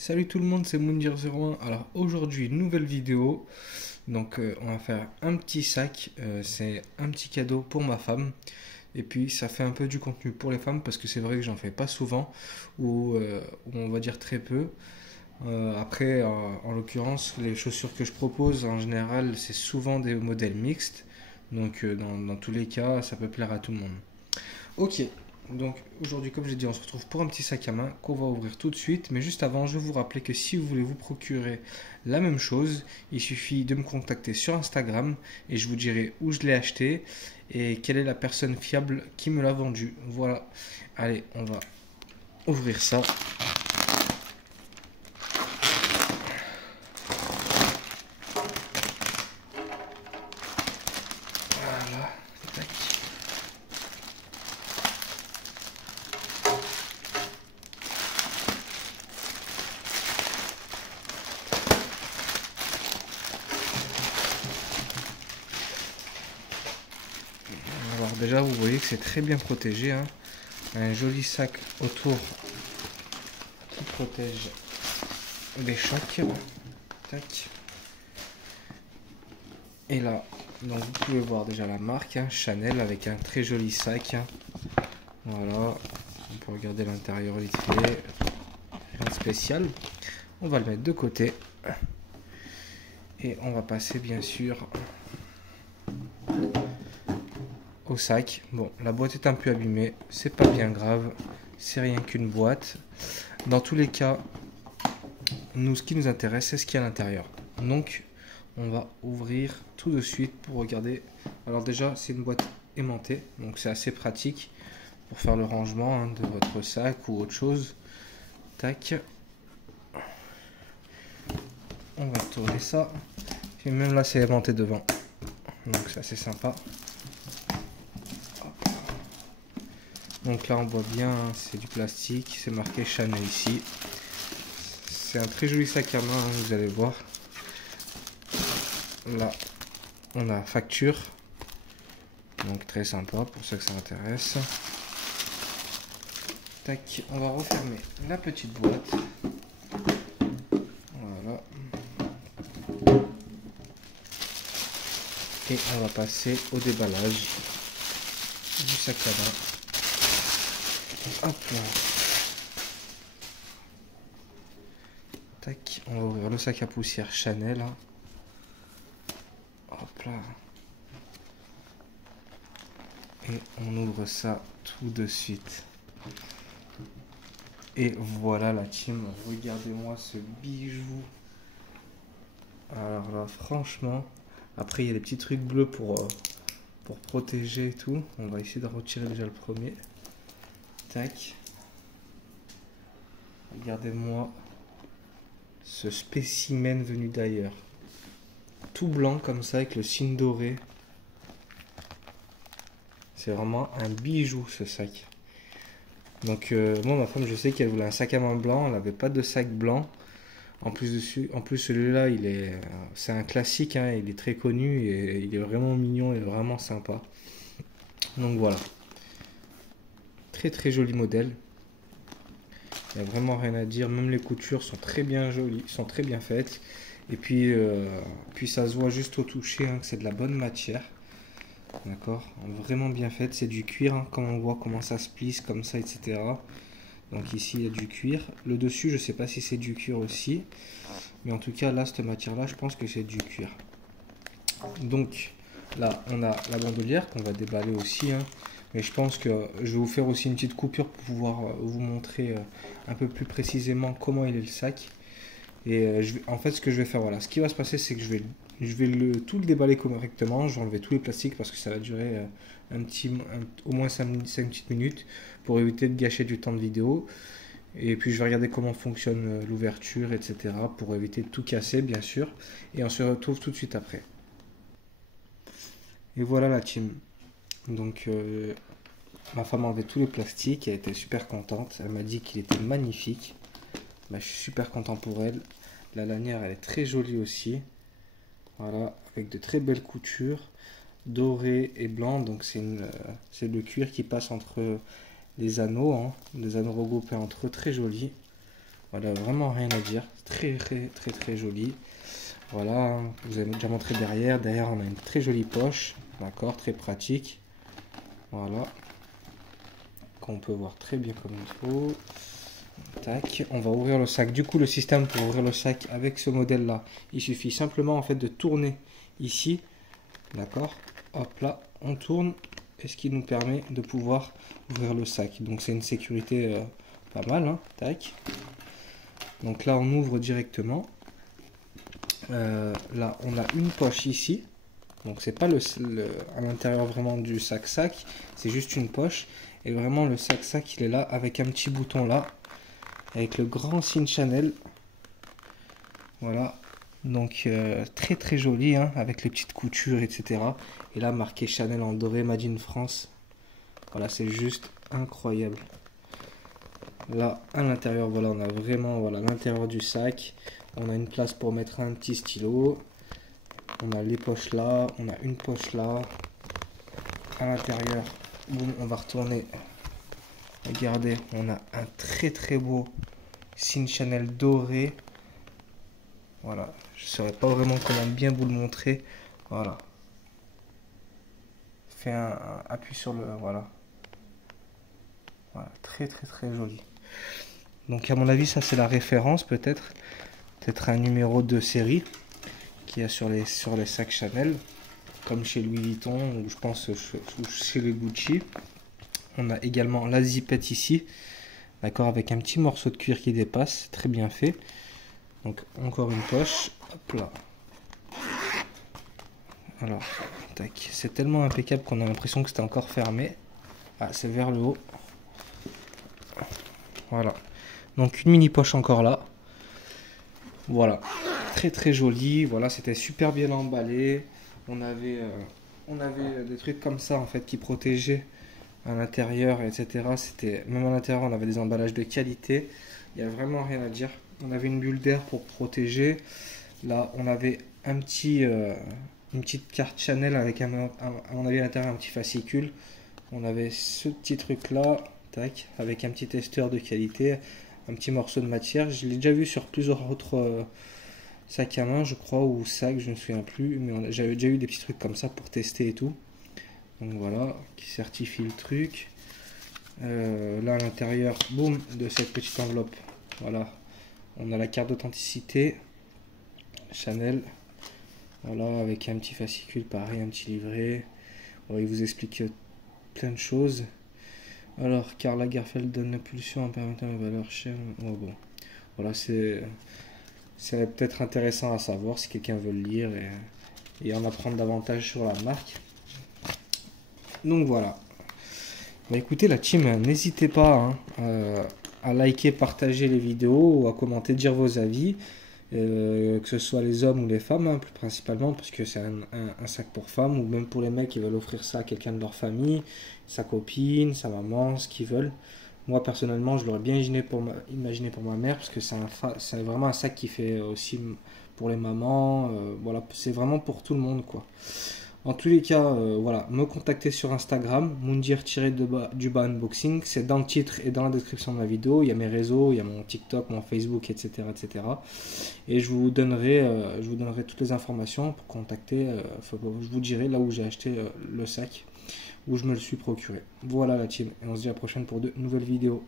Salut tout le monde, c'est Moundir01. Alors aujourd'hui, nouvelle vidéo. Donc on va faire un petit sac. C'est un petit cadeau pour ma femme. Et puis ça fait un peu du contenu pour les femmes parce que c'est vrai que j'en fais pas souvent ou on va dire très peu. Après, en l'occurrence, les chaussures que je propose en général, c'est souvent des modèles mixtes. Donc dans tous les cas, ça peut plaire à tout le monde. Ok, donc aujourd'hui, comme j'ai dit, on se retrouve pour un petit sac à main qu'on va ouvrir tout de suite. Mais juste avant, je vais vous rappeler que si vous voulez vous procurer la même chose, il suffit de me contacter sur Instagram et je vous dirai où je l'ai acheté et quelle est la personne fiable qui me l'a vendu. Voilà. Allez, on va ouvrir ça. Voilà. Tac. Alors déjà, vous voyez que c'est très bien protégé, hein. Un joli sac autour qui protège des chocs. Tac. Et là, donc vous pouvez voir déjà la marque, hein, Chanel, avec un très joli sac. Voilà, on peut regarder l'intérieur vite fait, rien de spécial. On va le mettre de côté. Et on va passer bien sûr au sac. Bon, la boîte est un peu abîmée, c'est pas bien grave, c'est rien qu'une boîte. Dans tous les cas, nous, ce qui nous intéresse, c'est ce qu'il y a à l'intérieur. Donc, on va ouvrir tout de suite pour regarder. Alors déjà, c'est une boîte aimantée, donc c'est assez pratique pour faire le rangement, hein, de votre sac ou autre chose. Tac. On va tourner ça. Et même là, c'est aimanté devant. Donc c'est assez sympa. Donc là, on voit bien, hein, c'est du plastique. C'est marqué Chanel ici. C'est un très joli sac à main, hein, vous allez voir. Là, on a facture. Donc très sympa pour ceux que ça intéresse. Tac, on va refermer la petite boîte. Voilà. Et on va passer au déballage du sac à main. Hop là. Tac, on va ouvrir le sac à poussière Chanel. Hop là. Et on ouvre ça tout de suite. Et voilà la team, regardez-moi ce bijou. Alors là, franchement, après il y a des petits trucs bleus pour protéger et tout. On va essayer de retirer déjà le premier. Tac. Regardez-moi ce spécimen venu d'ailleurs. Tout blanc comme ça avec le signe doré. C'est vraiment un bijou ce sac. Donc moi ma femme je sais qu'elle voulait un sac à main blanc, elle n'avait pas de sac blanc. En plus celui-là c'est un classique, hein, il est très connu et il est vraiment mignon et vraiment sympa. Donc voilà, très très joli modèle. Il n'y a vraiment rien à dire, même les coutures sont très bien jolies, sont très bien faites. Et puis ça se voit juste au toucher, hein, que c'est de la bonne matière. D'accord, vraiment bien faite, c'est du cuir, hein, comme on voit comment ça se plisse comme ça, etc. Donc ici il y a du cuir. Le dessus je sais pas si c'est du cuir aussi. Mais en tout cas là cette matière là je pense que c'est du cuir. Donc là on a la bandolière qu'on va déballer aussi, hein. Mais je pense que je vais vous faire aussi une petite coupure pour pouvoir vous montrer un peu plus précisément comment il est le sac. Et en fait ce que je vais faire, voilà, ce qui va se passer c'est que je vais tout le déballer correctement. Je vais enlever tous les plastiques parce que ça va durer au moins 5 petites minutes pour éviter de gâcher du temps de vidéo. Et puis je vais regarder comment fonctionne l'ouverture, etc. pour éviter de tout casser, bien sûr. Et on se retrouve tout de suite après. Et voilà la team. Donc ma femme a enlevé tous les plastiques, elle était super contente. Elle m'a dit qu'il était magnifique. Bah, je suis super content pour elle. La lanière elle est très jolie aussi. Voilà, avec de très belles coutures, doré et blanc. Donc c'est le cuir qui passe entre les anneaux, hein, des anneaux regroupés entre eux, très joli. Voilà, vraiment rien à dire. Très joli. Voilà, vous avez déjà montré derrière. Derrière, on a une très jolie poche. D'accord, très pratique. Voilà. Qu'on peut voir très bien comme il faut. Tac, on va ouvrir le sac. Du coup, le système pour ouvrir le sac avec ce modèle-là, il suffit simplement en fait de tourner ici. D'accord. Hop là, on tourne. Et ce qui nous permet de pouvoir ouvrir le sac. Donc c'est une sécurité pas mal. Hein. Tac. Donc là, on ouvre directement. Là, on a une poche ici. Donc c'est pas à l'intérieur vraiment du sac-sac. C'est juste une poche. Et vraiment, le sac-sac, il est là avec un petit bouton là. Avec le grand signe Chanel. Voilà. Donc très joli, hein, avec les petites coutures, etc. Et là, marqué Chanel en doré, Made in France. Voilà, c'est juste incroyable. Là, à l'intérieur, voilà, on a vraiment voilà, l'intérieur du sac. On a une place pour mettre un petit stylo. On a les poches là. On a une poche là. À l'intérieur, boum, on va retourner. Regardez, on a un très beau signe Chanel doré. Voilà, je ne saurais pas vraiment comment bien vous le montrer. Voilà. Fais un appui sur le... Voilà. Voilà, très joli. Donc à mon avis, ça c'est la référence peut-être. Peut-être un numéro de série qu'il y a sur les sacs Chanel. Comme chez Louis Vuitton ou je pense chez les Gucci. On a également la zipette ici. D'accord, avec un petit morceau de cuir qui dépasse. Très bien fait. Donc encore une poche. Hop là. Alors, tac. C'est tellement impeccable qu'on a l'impression que c'était encore fermé. Ah, c'est vers le haut. Voilà. Donc une mini poche encore là. Voilà. Très joli. Voilà, c'était super bien emballé. On avait des trucs comme ça en fait qui protégeaient à l'intérieur, etc. C'était même à l'intérieur, on avait des emballages de qualité. Il n'y a vraiment rien à dire. On avait une bulle d'air pour protéger. Là, on avait une petite carte Chanel avec à mon avis à l'intérieur un petit fascicule. On avait ce petit truc là, tac, avec un petit testeur de qualité, un petit morceau de matière. Je l'ai déjà vu sur plusieurs autres sacs à main, je crois, ou sacs, je ne me souviens plus, mais j'avais déjà eu des petits trucs comme ça pour tester et tout. Donc voilà, qui certifie le truc. Là à l'intérieur, boum, de cette petite enveloppe, voilà, on a la carte d'authenticité Chanel. Voilà, avec un petit fascicule, pareil, un petit livret. Bon, il vous explique plein de choses. Alors, Karl Lagerfeld donne l'impulsion en permettant les valeurs chères. Oh, bon. Voilà, c'est peut-être intéressant à savoir si quelqu'un veut le lire et en apprendre davantage sur la marque. Donc voilà. Bah écoutez la team, n'hésitez pas hein, à liker, partager les vidéos, à commenter, dire vos avis, que ce soit les hommes ou les femmes, hein, plus principalement, parce que c'est un sac pour femmes, ou même pour les mecs qui veulent offrir ça à quelqu'un de leur famille, sa copine, sa maman, ce qu'ils veulent. Moi personnellement, je l'aurais bien imaginé pour ma mère, parce que c'est vraiment un sac qui fait aussi pour les mamans, voilà, c'est vraiment pour tout le monde quoi. En tous les cas, voilà, me contacter sur Instagram, Moundir-du-bas unboxing, c'est dans le titre et dans la description de ma vidéo, il y a mes réseaux, il y a mon TikTok, mon Facebook, etc. Et je vous donnerai toutes les informations pour contacter, je vous dirai là où j'ai acheté le sac, où je me le suis procuré. Voilà la team, et on se dit à la prochaine pour de nouvelles vidéos.